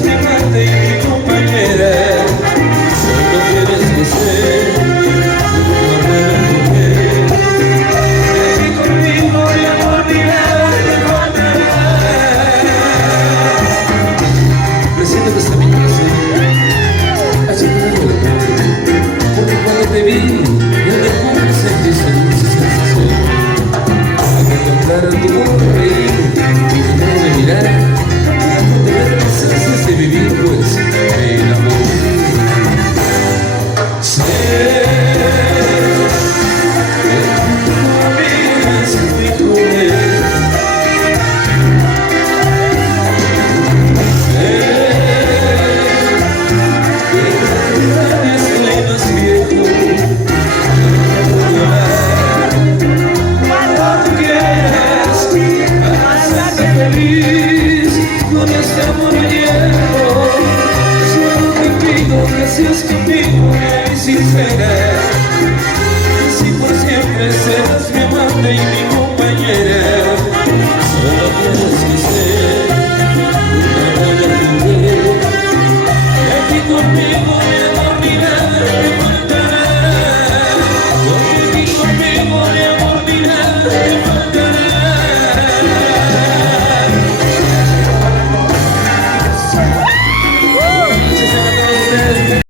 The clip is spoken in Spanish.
seas mi amante y mi compañera. Solo tienes que ser una buena mujer. Ven conmigo y amor mirar te faltará. Presento que esta mi casa ha llegado el amor, porque cuando te vi ya no pude sentir esa dulce sensación. Al contemplar tu reír y tu modo de mirar, de ver las ansias de vivir, pues me enamoré. Sé que tú eres mi cruel. Sé que en realidad ya estoy más viejo. Feliz con este amor lleno, solo te pido que seas conmigo y sincera, y si por siempre serás mi amante y mi